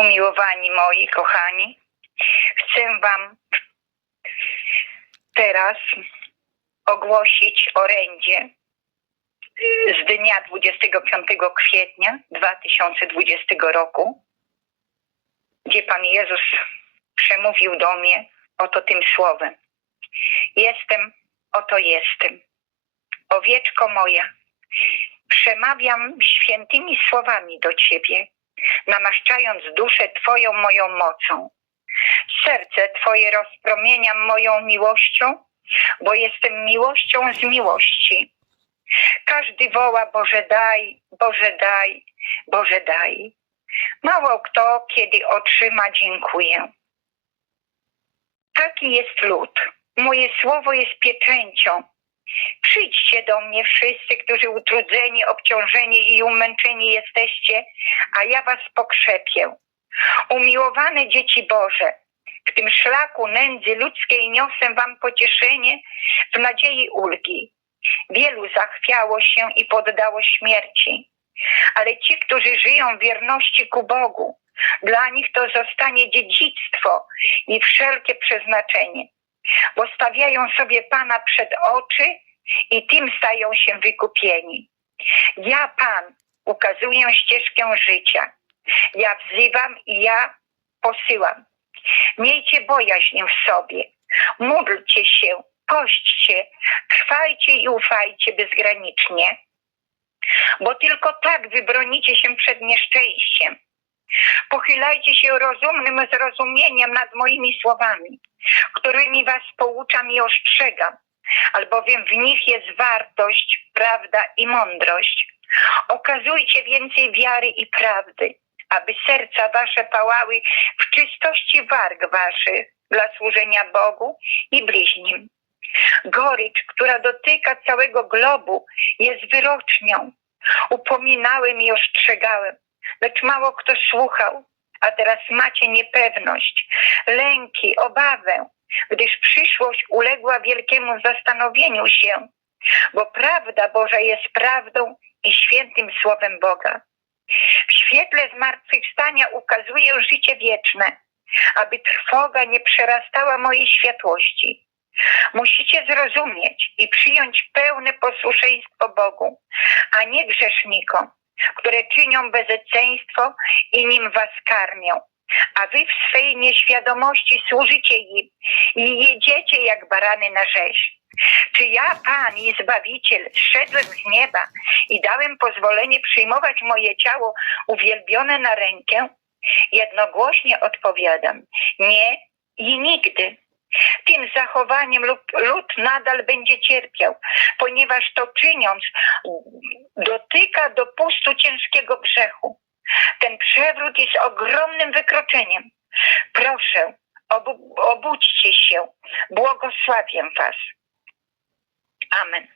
umiłowani moi, kochani, chcę Wam teraz ogłosić orędzie z dnia 25 kwietnia 2020 roku, gdzie Pan Jezus przemówił do mnie oto tym słowem. Jestem, oto jestem. Owieczko moja, przemawiam świętymi słowami do Ciebie, namaszczając duszę Twoją moją mocą. Serce Twoje rozpromieniam moją miłością, bo jestem miłością z miłości. Każdy woła Boże daj, Boże daj, Boże daj. Mało kto, kiedy otrzyma, dziękuję. Taki jest lud. Moje słowo jest pieczęcią. Przyjdźcie do mnie wszyscy, którzy utrudzeni, obciążeni i umęczeni jesteście, a ja was pokrzepię. Umiłowane dzieci Boże, w tym szlaku nędzy ludzkiej niosę wam pocieszenie w nadziei ulgi. Wielu zachwiało się i poddało śmierci, ale ci, którzy żyją w wierności ku Bogu, dla nich to zostanie dziedzictwo i wszelkie przeznaczenie, bo stawiają sobie Pana przed oczy i tym stają się wykupieni. Ja, Pan, ukazuję ścieżkę życia. Ja wzywam i ja posyłam. Miejcie bojaźń w sobie. Módlcie się, pośćcie, trwajcie i ufajcie bezgranicznie, bo tylko tak wybronicie się przed nieszczęściem. Pochylajcie się rozumnym zrozumieniem nad moimi słowami, którymi was pouczam i ostrzegam, albowiem w nich jest wartość, prawda i mądrość. Okazujcie więcej wiary i prawdy, aby serca wasze pałały w czystości warg waszych dla służenia Bogu i bliźnim. Gorycz, która dotyka całego globu, jest wyrocznią. Upominałem i ostrzegałem, lecz mało kto słuchał, a teraz macie niepewność, lęki, obawę, gdyż przyszłość uległa wielkiemu zastanowieniu się, bo prawda Boża jest prawdą i świętym słowem Boga. W świetle zmartwychwstania ukazuję życie wieczne, aby trwoga nie przerastała mojej światłości. Musicie zrozumieć i przyjąć pełne posłuszeństwo Bogu, a nie grzesznikom, które czynią bezeceństwo i nim was karmią. A wy w swej nieświadomości służycie im i jedziecie jak barany na rzeź. Czy ja, Pan i Zbawiciel, zszedłem z nieba i dałem pozwolenie przyjmować moje ciało uwielbione na rękę? Jednogłośnie odpowiadam, nie i nigdy. Tym zachowaniem lud nadal będzie cierpiał, ponieważ to czyniąc dotyka do pustu ciężkiego grzechu. Ten przewrót jest ogromnym wykroczeniem. Proszę, obu- obudźcie się, błogosławię was. Amen.